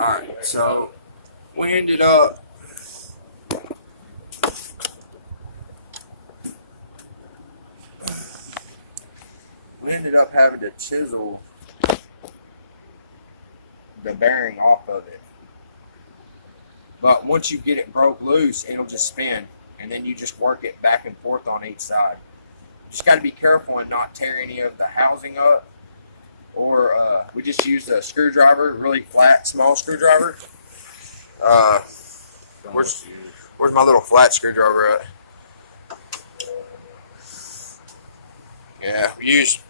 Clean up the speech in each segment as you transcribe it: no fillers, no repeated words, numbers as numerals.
Alright, so we ended up having to chisel the bearing off of it. But once you get it broke loose, it'll just spin, and then you just work it back and forth on each side. Just got to be careful and not tear any of the housing up. Or we just used a screwdriver, really flat, small screwdriver. Where's my little flat screwdriver at? Yeah, we used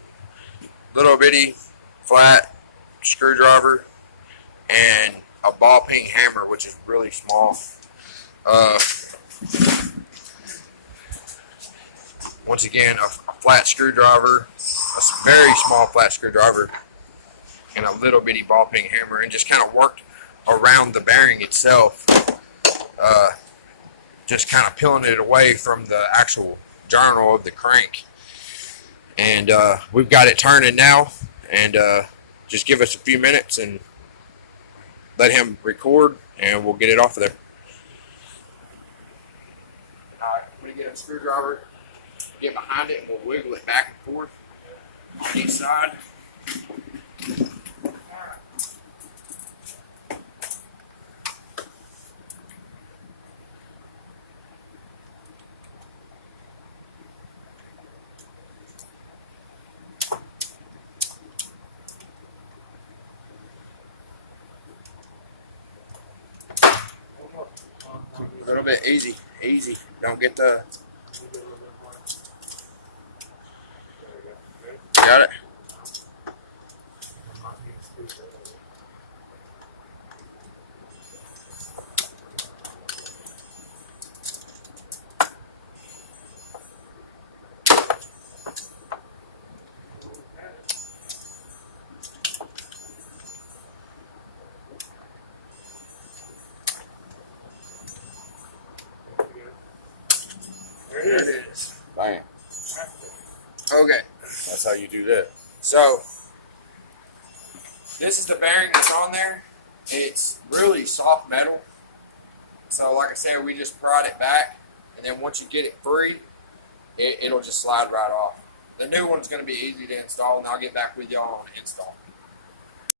little bitty flat screwdriver and a ball peen hammer, which is really small. Once again, a flat screwdriver, a very small flat screwdriver, and a little bitty ball peen hammer, and just kind of worked around the bearing itself, just kind of peeling it away from the actual journal of the crank. And we've got it turning now, and just give us a few minutes and let him record, and we'll get it off of there. Alright, I'm going to get a screwdriver, get behind it, and we'll wiggle it back and forth on each side. A little bit easy. Don't get the... Got it? There it is. Bam. Okay. That's how you do that. So, this is the bearing that's on there. It's really soft metal. So, like I said, we just prod it back, and then once you get it free, it'll just slide right off. The new one's going to be easy to install, and I'll get back with y'all on the install.